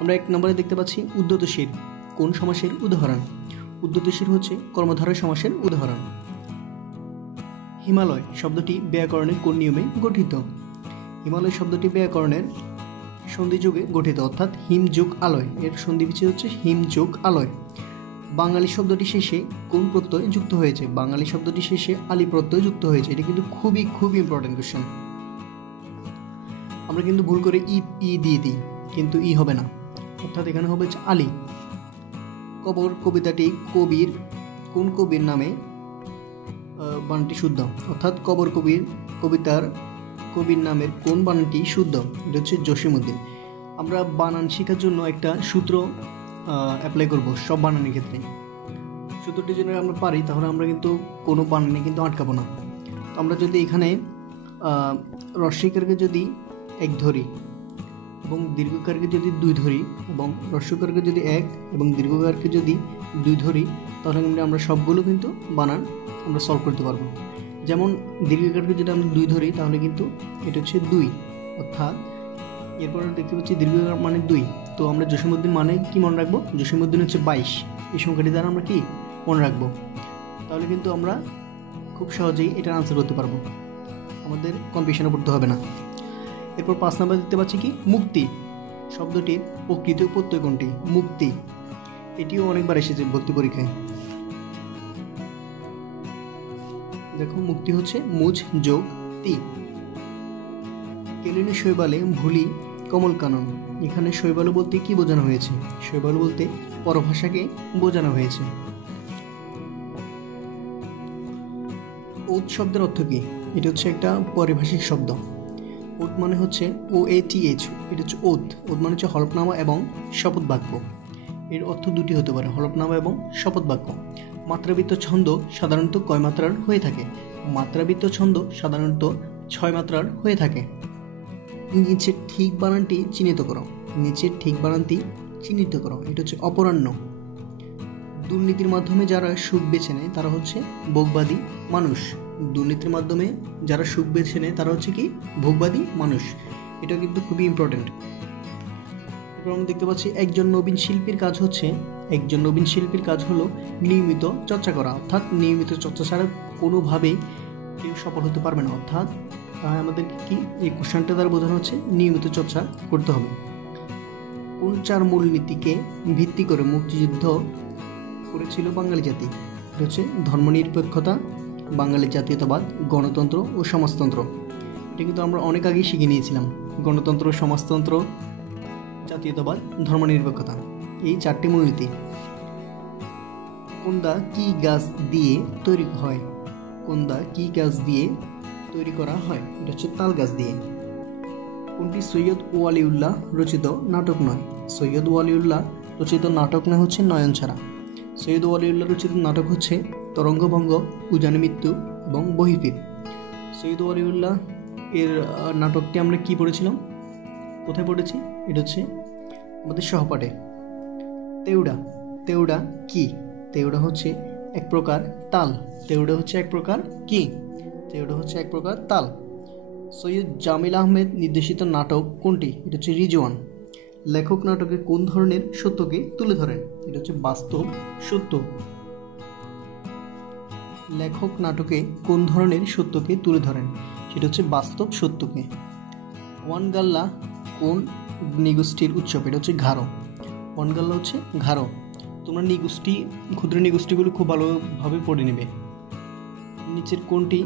আমরা 1 নম্বরে দেখতে পাচ্ছি উদ্যতশীল কোন সমাসের উদাহরণ। উদ্যতশীল হচ্ছে কর্মধারয় সমাসের উদাহরণ। হিমালয় শব্দটি ব্যাকরণের কোন নিয়মে গঠিত? হিমালয় শব্দটি ব্যাকরণের সন্ধিযোগে গঠিত, অর্থাৎ হিম যোগ আলয়, এর সন্ধিবিচ্ছেদ হচ্ছে হিম যোগ আলয়। বাঙালি শব্দটি শেষে কোন প্রত্যয় যুক্ত হয়েছে? বাঙালি শব্দটি শেষে আলি প্রত্যয় যুক্ত হয়েছে। এটা কিন্তু খুবই ইম্পর্টেন্ট কোশ্চেন। আমরা কিন্তু ভুল করে ই দিয়ে দিই, কিন্তু ই হবে না, অর্থাৎ এখানে হবে আলি। কবর কবিতাটি কোন কবির নামে বানানটি শুদ্ধ? অর্থাৎ কবর কবিতার কবির নামের কোন বানানটি শুদ্ধ? এটা হচ্ছে জসীমউদ্দিন। আমরা বানান শেখার জন্য একটা সূত্র অ্যাপ্লাই করব সব বানানের ক্ষেত্রে। সূত্রটি যদি আমরা পারি তাহলে আমরা কিন্তু কোনো বানানে কিন্তু আটকাবো না। তো আমরা যদি এখানে রস্বইকারকে যদি 1 ধরি এবং দীর্ঘকারকে যদি 2 ধরি এবং হ্রস্বইকারকে যদি 1 এবং দীর্ঘকারকে যদি 2 ধরি, তাহলে কিন্তু আমরা সবগুলো কিন্তু বানান আমরা সলভ করতে পারবো। যেমন দীর্ঘকারকে যদি আমরা 2 ধরি তাহলে কিন্তু এটা হচ্ছে 2, অর্থাৎ এরপরে দেখতে পাচ্ছি দীর্ঘকার মানে 2। তো আমরা জসীমউদ্দিন মানে কি মনে রাখবো? জসীমউদ্দিন হচ্ছে 22। এই সংখ্যাটি দ্বারা আমরা কি মনে রাখবো? তাহলে কিন্তু আমরা খুব সহজেই এটার আনসার করতে পারবো, আমাদের কনফিউশনে পড়তে হবে না। এরপর 5 নম্বর দেখতে পাচ্ছি কি মুক্তি শব্দটির প্রকৃত প্রত্যয় কোনটি? মুক্তি, এটিও অনেকবার এসেছে ভর্তি পরীক্ষায়। দেখো মুক্তি হচ্ছে মুজ যোগ তি। কেলিনে শৈবালে ভুলি কমল কানন, এখানে শৈবালু বলতে কি বোঝানো হয়েছে? শৈবালু বলতে পরভাষাকে বোঝানো হয়েছে। ওত শব্দের অর্থ কি? এটা হচ্ছে একটা পারিভাষিক শব্দ। ওত মানে হচ্ছে OATH, এটা হচ্ছে ওত। ওত মানে হচ্ছে হলফনামা এবং শপথ বাক্য। এর অর্থ দুটি হতে পারে, হলফনামা এবং শপথ বাক্য। মাত্রাবৃত্ত ছন্দ সাধারণত কয় মাত্রার হয়ে থাকে? মাত্রাবৃত্ত ছন্দ সাধারণত 6 মাত্রার হয়ে থাকে। নিচের ঠিক বানানটি চিহ্নিত করো। নিচের ঠিক বানানটি চিহ্নিত করো। এটা হচ্ছে অপরাহ্ন। দুর্নীতির মাধ্যমে যারা সুখ বেছে নেয় তারা হচ্ছে ভোগবাদী মানুষ। দুর্নীতির মাধ্যমে যারা সুখ বেছে নেয় তারা হচ্ছে কি ভোগবাদী মানুষ। এটা কিন্তু খুবই ইম্পর্টেন্ট। এরপর আমরা দেখতে পাচ্ছি একজন নবীন শিল্পীর কাজ হলো নিয়মিত চর্চা করা, অর্থাৎ নিয়মিত চর্চা ছাড়া কোনোভাবেই কেউ সফল হতে পারবে না। অর্থাৎ আমাদেরকে কি এই কোশ্চেনটা দ্বারা বোঝানো হচ্ছে নিয়মিত চর্চা করতে হবে। কোন 4 মূলনীতিকে ভিত্তি করে মুক্তিযুদ্ধ করেছিল বাঙালি জাতি? এটা হচ্ছে ধর্মনিরপেক্ষতা, বাঙালি জাতীয়তাবাদ, গণতন্ত্র ও সমাজতন্ত্র। এটা কিন্তু আমরা অনেক আগেই শিখে নিয়েছিলাম। গণতন্ত্র, সমাজতন্ত্র, জাতীয়তাবাদ, ধর্মনিরপেক্ষতা, এই 4টি মূলনীতি। কোন্দা কি গাছ দিয়ে তৈরি হয়? কোন্দা কি গাছ দিয়ে তৈরি করা হয়? এটা হচ্ছে তাল গাছ দিয়ে। কোনটি সৈয়দ ওয়ালিউল্লাহ রচিত নাটক নয়? সৈয়দ ওয়ালিউল্লাহ রচিত নাটক নয় হচ্ছে নয়নছাড়া। সৈয়দ ওয়ালিউল্লাহ রচিত নাটক হচ্ছে তরঙ্গভঙ্গ, উজানি মৃত্যু এবং বহিফির। সৈয়দ ওয়ালিউল্লাহ এর নাটকটি আমরা কি পড়েছিলাম, কোথায় পড়েছি? এটা হচ্ছে আমাদের সহপাঠে। তেওড়া কি? তেওড়া হচ্ছে এক প্রকার তাল। তেওড়া হচ্ছে এক প্রকার কি? তেওড়া হচ্ছে এক প্রকার তাল। সৈয়দ জামিল আহমেদ নির্দেশিত নাটক কোনটি? এটা হচ্ছে রিজওয়ান। লেখক নাটকে কোন ধরনের সত্যকে তুলে ধরেন? এটা হচ্ছে বাস্তব সত্য। লেখক নাটকে কোন ধরনের সত্যকে তুলে ধরেন? সেটা হচ্ছে বাস্তব সত্যকে। ওয়ানগাল্লা কোন নৃগোষ্ঠীর উৎসব? এটা হচ্ছে ঘারো। ওয়ানগাল্লা হচ্ছে ঘারো। তোমরা ক্ষুদ্র নৃগোষ্ঠীগুলো খুব ভালোভাবে পড়ে নেবে। নিচের কোনটি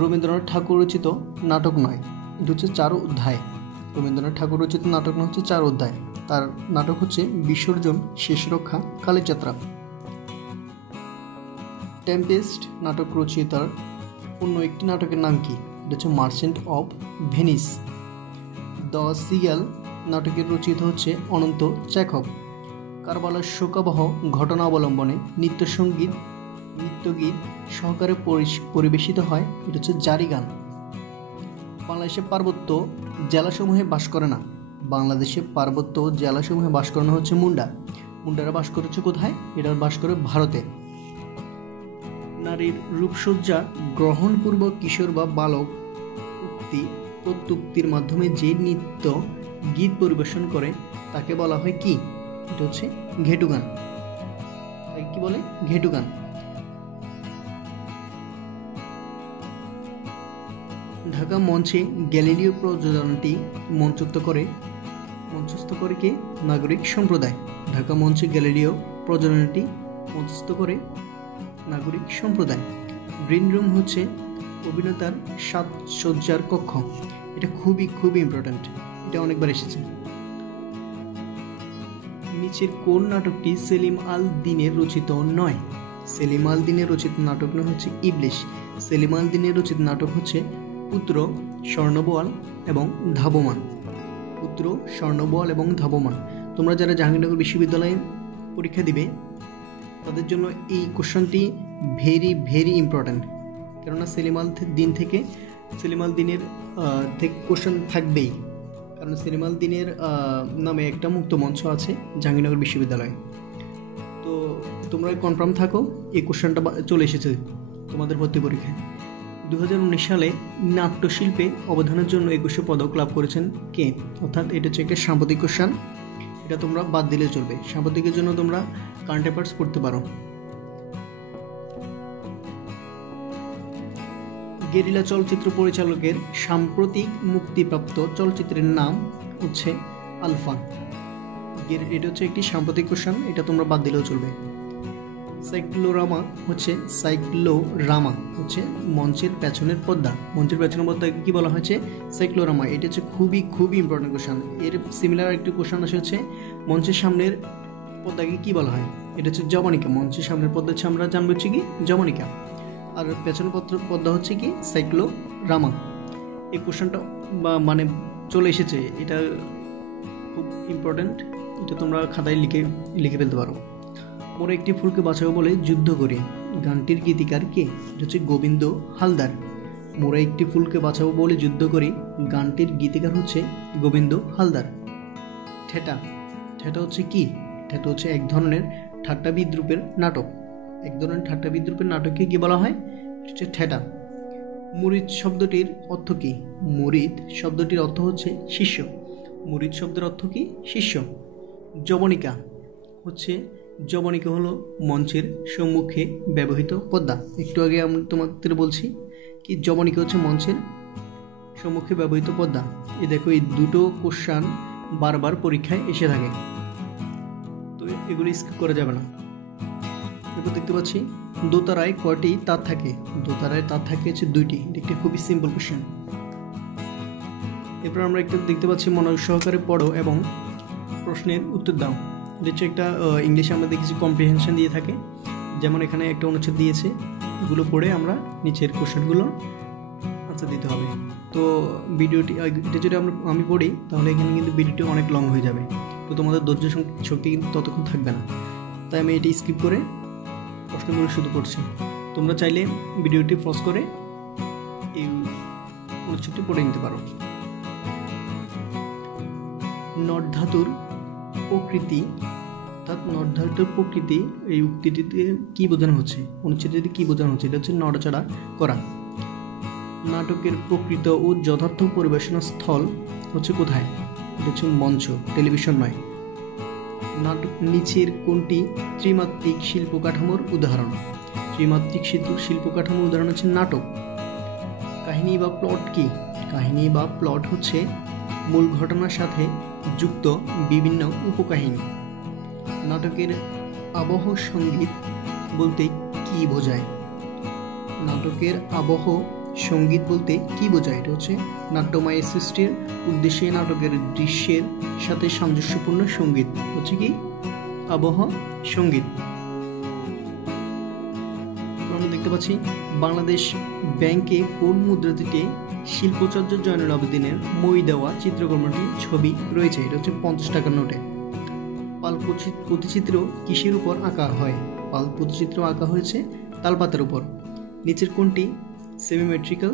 রবীন্দ্রনাথ ঠাকুর রচিত নাটক নয়? এটা হচ্ছে 4 অধ্যায়। রবীন্দ্রনাথ ঠাকুর রচিত নাটক নয় হচ্ছে 4 অধ্যায়। তার নাটক হচ্ছে বিসর্জন, শেষ রক্ষা, কালের যাত্রা। টেম্পেস্ট নাটক রচয়িতার অন্য একটি নাটকের নাম কি? এটা হচ্ছে merchant of Venice. The seagull নাটকের রচয়িতা হচ্ছে অনন্ত চেখভ। কারবালার শোকাবহ ঘটনা অবলম্বনে নৃত্যগীত সহকারে পরিবেশিত হয়, এটা হচ্ছে জারি গান। বাংলাদেশের পার্বত্য জেলাসমূহে বাস করে না। বাংলাদেশের পার্বত্য জেলাসমূহে বাস করে না হচ্ছে মুন্ডারা বাস করেছে কোথায়? এরা বাস করে ভারতে। নারীর রূপসজ্জা গ্রহণপূর্বক কিশোর বা বালক উক্তি প্রত্যুক্তির মাধ্যমে যে নৃত্য গীত পরিবেশন করে তাকে বলা হয় কি? এটা হচ্ছে ঘেটু গান। তাকে কি বলে? ঘেটু গান। ঢাকা মঞ্চে গ্যালিলিও প্রযোজনাটি মঞ্চস্থ করে কে? নাগরিক সম্প্রদায়। ঢাকা মঞ্চে গ্যালিলিও প্রযোজনাটি মঞ্চস্থ করে নাগরিক সম্প্রদায়। গ্রিন রুম হচ্ছে অভিনেতার সাজসজ্জার কক্ষ। এটা খুবই ইম্পর্ট্যান্ট, এটা অনেকবার এসেছে। নিচের কোন নাটকটি সেলিম আল দ্বীনের রচিত নয়? সেলিম আল দ্বীনের রচিত নাটক নয়, হচ্ছে ইবলিশ। সেলিম আল দ্বীনের রচিত নাটক হচ্ছে পুত্র, স্বর্ণবোয়াল এবং ধাবমান। পুত্র, স্বর্ণবোয়াল এবং ধাবমান। তোমরা যারা জাহাঙ্গীরনগর বিশ্ববিদ্যালয়ে পরীক্ষা দিবে তাদের জন্য এই কোশ্চেনটি ভেরি ইম্পর্ট্যান্ট, কেননা সেলিম আল দ্বীনের থেকে কোশ্চেন থাকবেই, কারণ সেলিম আল দ্বীনের নামে একটা মুক্ত মঞ্চ আছে জাহাঙ্গীরনগর বিশ্ববিদ্যালয়ে। তো তোমরা কনফার্ম থাকো, এই কোশ্চেনটা চলে এসেছে তোমাদের ভর্তি পরীক্ষায়। 2019 সালে নাট্যশিল্পে অবদানের জন্য 21 পদক লাভ করেছেন কে? অর্থাৎ এটা হচ্ছে একটা সাম্প্রতিক কোশ্চেন, এটা তোমরা বাদ দিলে চলবে। সাম্প্রতিকের জন্য তোমরা কারেন্ট অ্যাফেয়ার্স পড়তে পারো। গেরিলা চলচ্চিত্র পরিচালকের সাম্প্রতিক মুক্তিপ্রাপ্ত চলচ্চিত্রের নাম হচ্ছে আলফা। এটা হচ্ছে একটি সাম্প্রতিক কোশ্চেন, এটা তোমরা বাদ দিলেও চলবে। সাইক্লোরামা হচ্ছে মঞ্চের পেছনের পর্দা। মঞ্চের পেছনের পর্দাকে কি বলা হয়েছে? সাইক্লোরামা। এটা হচ্ছে খুবই ইম্পর্টেন্ট কোশ্চেন। এর সিমিলার একটি কোশ্চেন আসে হচ্ছে মঞ্চের সামনের পর্দাকে কি বলা হয়? এটা হচ্ছে জবনিকা। মঞ্চের সামনের পর্দা হচ্ছে আমরা জানবো হচ্ছে কি জবনিকা, আর পেছনের পর্দা হচ্ছে কি সাইক্লোরামা। এই কোশ্চেনটা মানে চলে এসেছে, এটা খুব ইম্পর্টেন্ট, এটা তোমরা খাতায় লিখে ফেলতে পারো। মোরা একটি ফুলকে বাঁচাবো বলে যুদ্ধ করি গানটির গীতিকার কে? এটা হচ্ছে গোবিন্দ হালদার। মোরা একটি ফুলকে বাঁচাবো বলে যুদ্ধ করি গানটির গীতিকার হচ্ছে গোবিন্দ হালদার। ঠেটা হচ্ছে কি? ঠেটা হচ্ছে এক ধরনের ঠাট্টা বিদ্রুপের নাটক। এক ধরনের ঠাট্টা বিদ্রুপের নাটককে কি বলা হয়? হচ্ছে ঠেটা। মুরিদ শব্দটির অর্থ কি? মুরিদ শব্দটির অর্থ হচ্ছে শিষ্য। মুরিদ শব্দের অর্থ কি? শিষ্য। জবনিকা হলো মঞ্চের সম্মুখে ব্যবহৃত পর্দা। একটু আগে আমি তোমাদের বলছি কি জবনিকা হচ্ছে মঞ্চের সম্মুখে ব্যবহৃত পর্দা। এই দেখো, এই দুটো কোশ্চেন বারবার পরীক্ষায় এসে থাকে, তো এগুলো স্কিপ করা যাবে না। এরপর দেখতে পাচ্ছি দোতারায় কয়টি তার থাকে? দোতারায় তার থাকে হচ্ছে 2টি। এটা একটি খুবই সিম্পল কোশ্চেন। এরপর আমরা একটু দেখতে পাচ্ছি মনোযোগ সহকারে পড়ো এবং প্রশ্নের উত্তর দাও। এটা হচ্ছে একটা ইংলিশে আমরা দেখেছি কম্প্রিহেনশন দিয়ে থাকে, যেমন এখানে একটা অনুচ্ছেদ দিয়েছে, এগুলো পড়ে আমরা নিচের কোশ্চেনগুলো আনসার দিতে হবে। তো ভিডিওটি এটা যদি আমি পড়ি তাহলে এখানে কিন্তু ভিডিওটি অনেক লং হয়ে যাবে, তো তোমাদের ধৈর্য শক্তি কিন্তু ততক্ষণ থাকবে না, তাই আমি এটি স্কিপ করে প্রশ্নগুলো শুধু পড়ছি। তোমরা চাইলে ভিডিওটি পজ করে এই অনুচ্ছেদটি পড়ে নিতে পারো। নট ধাতুর প্রকৃতি, অর্থাৎ নট ধাতুর প্রকৃতি, এই উক্তিটিতে কি বোঝানো হচ্ছে? অনুচ্ছেদটিতে কি বোঝানো হচ্ছে? এটা হচ্ছে নড়াচড়া করা। নাটকের প্রকৃত ও যথার্থ পরিবেশনা স্থল হচ্ছে কোথায়? এটা হচ্ছে মঞ্চ, টেলিভিশন নয়। নাটক নিচের কোনটি ত্রিমাত্রিক শিল্প কাঠামোর উদাহরণ? ত্রিমাত্রিক শিল্প কাঠামোর উদাহরণ হচ্ছে নাটক। কাহিনী বা প্লট কি? কাহিনী বা প্লট হচ্ছে মূল ঘটনার সাথে যুক্ত বিভিন্ন উপকাহিনী। নাটকের আবহ সঙ্গীত বলতে কি বোঝায়? নাটকের আবহ সঙ্গীত বলতে কি বোঝায়? এটা হচ্ছে নাট্যময় সৃষ্টির উদ্দেশ্যে নাটকের দৃশ্যের সাথে সামঞ্জস্যপূর্ণ সঙ্গীত হচ্ছে কি আবহ সঙ্গীত। আমরা দেখতে পাচ্ছি বাংলাদেশ ব্যাংকে কোন মুদ্রাটিতে শিল্পাচার্য জয়নুল আবেদিনের মই দেওয়া চিত্রকর্মটি ছবি রয়েছে? এটা হচ্ছে 50 টাকার নোটে। পাল প্রতিচিত্র কিসের উপর আঁকা হয়? পাল প্রতিচিত্র আঁকা হয়েছে তালপাতার উপর। নিচের কোনটি সেমিমেট্রিক্যাল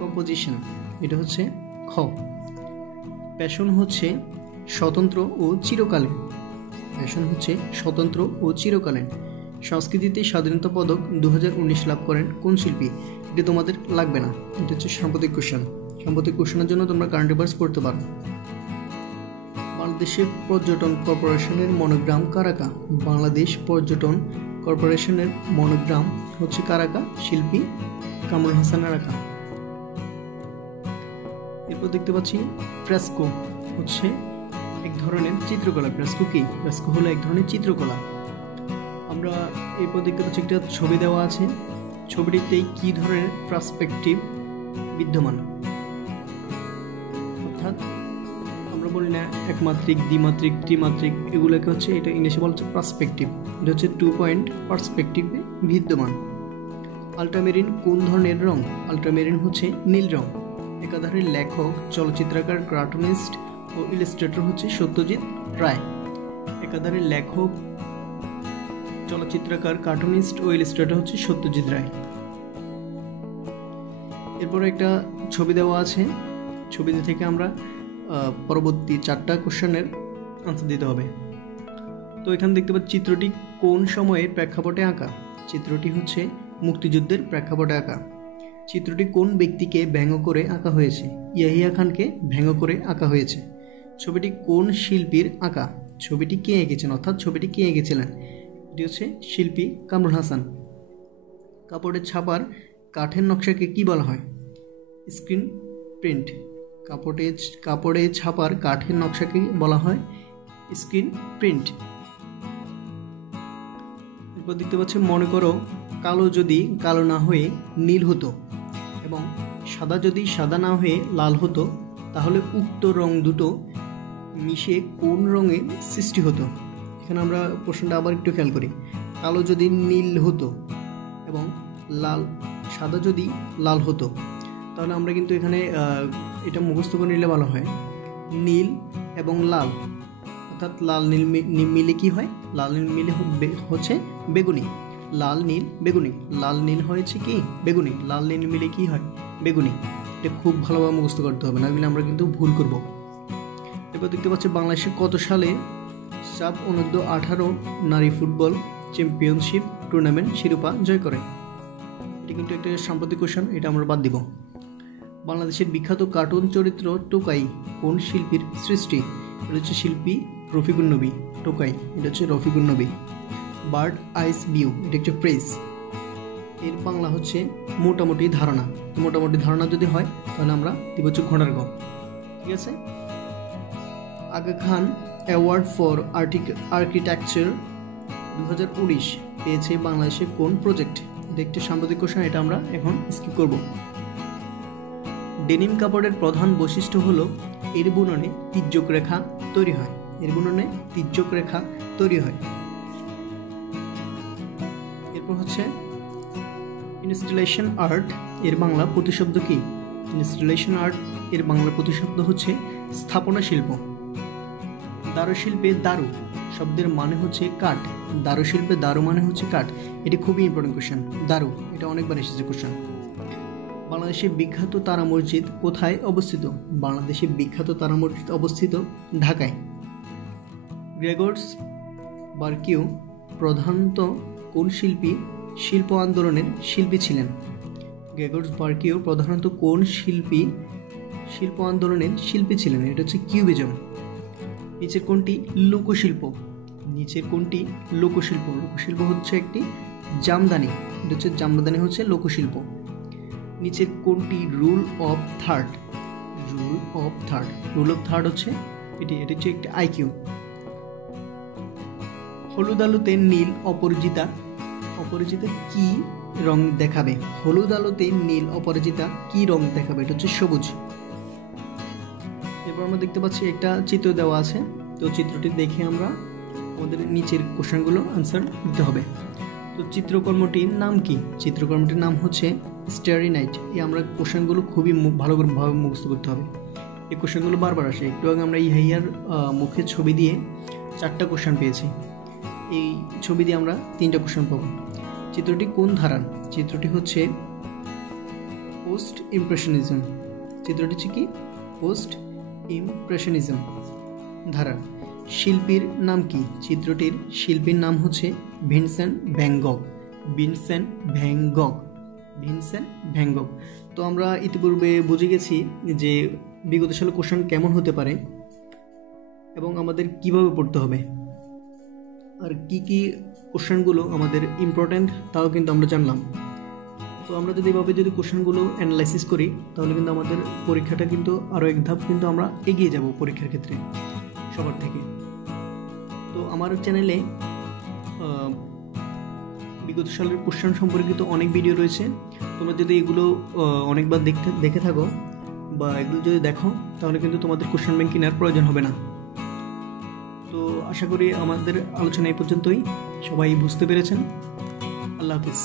কম্পোজিশন? এটা হচ্ছে খ। প্যাশন হচ্ছে স্বতন্ত্র ও চিরকালীন। প্যাশন হচ্ছে স্বতন্ত্র ও চিরকালীন। সংস্কৃতিতে স্বাধীনতা পদক 2019 লাভ করেন কোন শিল্পী? এটা তোমাদের লাগবে না, এটা হচ্ছে সাম্প্রতিক কোশ্চেন। সাম্প্রতিক কোশ্চেনের জন্য তোমরা কারেন্ট অ্যাফেয়ার্স পড়তে পারো। বাংলাদেশের পর্যটন কর্পোরেশনের মনোগ্রাম কার আঁকা? বাংলাদেশ পর্যটন কর্পোরেশনের মনোগ্রাম হচ্ছে কার আঁকা? শিল্পী কামরুল হাসানের আঁকা। এরপর দেখতে পাচ্ছি ফ্রেস্কো হচ্ছে এক ধরনের চিত্রকলা। ফ্রেস্কো কি? ফ্রেস্কো হলো এক ধরনের চিত্রকলা। আমরা এরপর দেখতে পাচ্ছি একটা ছবি দেওয়া আছে। ছবিটিতে কি ধরনের পার্সপেক্টিভ বিদ্যমান? অর্থাৎ আমরা বলি না একমাত্রিক, দ্বিমাত্রিক, ত্রিমাত্রিক, এগুলোকে হচ্ছে এটা ইংলিশে বলা হচ্ছে পার্সপেক্টিভ। এটা হচ্ছে 2 পয়েন্ট পার্সপেক্টিভে বিদ্যমান। আল্ট্রামেরিন কোন ধরনের রং? আল্ট্রামেরিন হচ্ছে নীল রং। একাধারে লেখক, চলচ্চিত্রকার, কার্টুনিস্ট ও ইলাস্ট্রেটর হচ্ছে সত্যজিৎ রায়। একাধারে লেখক, চলচ্চিত্রকার, কার্টুনিস্ট ও ইলাস্ট্রেটর হচ্ছে সত্যজিৎ রায়। এরপর একটা ছবি দেওয়া আছে। ছবিতে থেকে আমরা পরবর্তী 4টা কোশ্চেনের আনসার দিতে হবে। তো এখানে দেখতে পাচ্ছি চিত্রটি কোন সময়ের প্রেক্ষাপটে আঁকা? চিত্রটি হচ্ছে মুক্তিযুদ্ধের প্রেক্ষাপটে আঁকা। চিত্রটি কোন ব্যক্তিকে ব্যঙ্গ করে আঁকা হয়েছে? ইয়াহিয়া খানকে ব্যঙ্গ করে আঁকা হয়েছে। ছবিটি কোন শিল্পীর আঁকা? ছবিটি কে এঁকেছেন, অর্থাৎ ছবিটি কে এঁকেছিলেন? এটি হচ্ছে শিল্পী কামরুল হাসান। কাপড়ের ছাপার কাঠের নকশাকে কি বলা হয়? Screen print. কাপড়ে ছাপার কাঠের নকশাকে বলা হয় স্ক্রিন প্রিন্ট। এরপর দেখতে পাচ্ছি মনে করো কালো যদি কালো না হয়ে নীল হতো এবং সাদা যদি সাদা না হয়ে লাল হতো, তাহলে উক্ত রং দুটো মিশে কোন রঙের সৃষ্টি হতো? এখানে আমরা প্রশ্নটা আবার একটু খেয়াল করি। কালো যদি নীল হতো এবং সাদা যদি লাল হতো, তাহলে আমরা কিন্তু এখানে এটা মুখস্থ করে নিলে ভালো হয়। নীল এবং লাল, অর্থাৎ লাল নীল মিলে কি হয়? লাল নীল মিলে হচ্ছে বেগুনি। লাল নীল বেগুনি, লাল নীল হয়েছে কি? বেগুনি। লাল নীল মিলে কি হয়? বেগুনি। এটা খুব ভালোভাবে মুখস্থ করতে হবে, না হলে আমরা কিন্তু ভুল করব। এরপর দেখতে পাচ্ছি বাংলাদেশে কত সালে সাব অনূর্ধ্ব 18 নারী ফুটবল চ্যাম্পিয়নশিপ টুর্নামেন্ট শিরোপা জয় করে? এটা কিন্তু একটা সাম্প্রতিক কোশ্চেন, এটা আমরা বাদ দিব। বাংলাদেশের বিখ্যাত কার্টুন চরিত্র টোকাই কোন শিল্পীর সৃষ্টি? এটা হচ্ছে শিল্পী রফিকুন নবী। টোকাই এটা হচ্ছে রফিকুন নবী। বার্ড আইস ভিউ এটা হচ্ছে প্রেস। এর বাংলা হচ্ছে মোটামুটি ধারণা। মোটামুটি ধারণা যদি হয় তাহলে আমরা দিব হচ্ছে ঘোড়ার গ। ঠিক আছে। Aga Khan award for architecture 2019 পেয়েছে বাংলাদেশে কোন প্রজেক্ট? এটা একটি সাম্প্রতিক কোশ্চেন, এটা আমরা এখন স্কিপ করব। ডেনিম কাপড়ের প্রধান বৈশিষ্ট্য হলো এর বুননে তির্যক রেখা তৈরি হয়। এর বুননে তির্যক রেখা তৈরি হয়। এরপর হচ্ছে ইনস্টলেশন আর্ট এর বাংলা প্রতিশব্দ কি? ইনস্টলেশন আর্ট এর বাংলা প্রতিশব্দ হচ্ছে স্থাপনা শিল্প। দারুশিল্পে দারু শব্দের মানে হচ্ছে কাঠ। দারুশিল্পে দারু মানে হচ্ছে কাঠ। এটি খুবই ইম্পর্টেন্ট কোশ্চেন। দারু এটা অনেকবার এসেছে কোশ্চেন। বাংলাদেশের বিখ্যাত তারা মসজিদ কোথায় অবস্থিত? বাংলাদেশের বিখ্যাত তারা মসজিদ অবস্থিত ঢাকায়। গ্রেগরস বার্কিউ প্রধানত কোন শিল্প আন্দোলনের শিল্পী ছিলেন? গ্রেগরস বার্কিউ প্রধানত কোন শিল্প আন্দোলনের শিল্পী ছিলেন? এটা হচ্ছে কিউবিজম। নিচের কোনটি লোকশিল্প? লোকশিল্প হচ্ছে একটি জামদানি। এটা হচ্ছে জামদানি হচ্ছে লোকশিল্প। নিচের কোনটি রুল অফ থার্ড হচ্ছে এটা হচ্ছে একটি আইকিউ। হলুদ আলোতে নীল অপরাজিতা কি রং দেখাবে? হলুদ আলোতে নীল অপরাজিতা কি রং দেখাবে? এটা হচ্ছে সবুজ। এরপর আমরা দেখতে পাচ্ছি একটা চিত্র দেওয়া আছে। তো চিত্রটি দেখে আমরা আমাদের নিচের কোশ্চেনগুলো আনসার দিতে হবে। তো চিত্রকর্মটির নাম কি? চিত্রকর্মটির নাম হচ্ছে স্টারি নাইট। এই আমরা কোশ্চেনগুলো খুবই ভালো করে মুখস্থ করতে হবে। এই কোশ্চেনগুলো বারবার আসে। একটু আগে আমরা ইয়াহিয়ার মুখের ছবি দিয়ে 4টা কোশ্চেন পেয়েছি। এই ছবি দিয়ে আমরা 3টা কোশ্চেন পাবো। চিত্রটি কোন ধারার? চিত্রটি হচ্ছে পোস্ট ইমপ্রেশনিজম। চিত্রটি হচ্ছে কি? পোস্ট ইমপ্রেশনিজম ধারার। শিল্পীর নাম কি? চিত্রটির শিল্পীর নাম হচ্ছে ভিনসেন্ট ভ্যান গগ। তো আমরা ইতিপূর্বে বুঝে গেছি যে বিগত সালে কোশ্চেন কেমন হতে পারে। এবং আমাদের কিভাবে পড়তে হবে, আর কি কি কোশ্চেনগুলো আমাদের ইম্পর্ট্যান্ট তাও কিন্তু আমরা জানলাম। তো আমরা যদি এভাবে যদি কোশ্চেনগুলো অ্যানালাইসিস করি তাহলে কিন্তু আমাদের পরীক্ষাটা কিন্তু আরও এক ধাপ কিন্তু আমরা এগিয়ে যাব পরীক্ষার ক্ষেত্রে সবার থেকে। তো আমার চ্যানেলে বিগত সালের কোশ্চেন সম্পর্কিত অনেক ভিডিও রয়েছে। তোমরা যদি এগুলো অনেকবার দেখে থাকো বা এগুলো যদি দেখো তাহলে কিন্তু তোমাদের কোশ্চেন ব্যাংক কেনার প্রয়োজন হবে না। তো আশা করি আমাদের আলোচনা এই পর্যন্তই, সবাই বুঝতে পেরেছেন। আল্লাহ হাফিজ।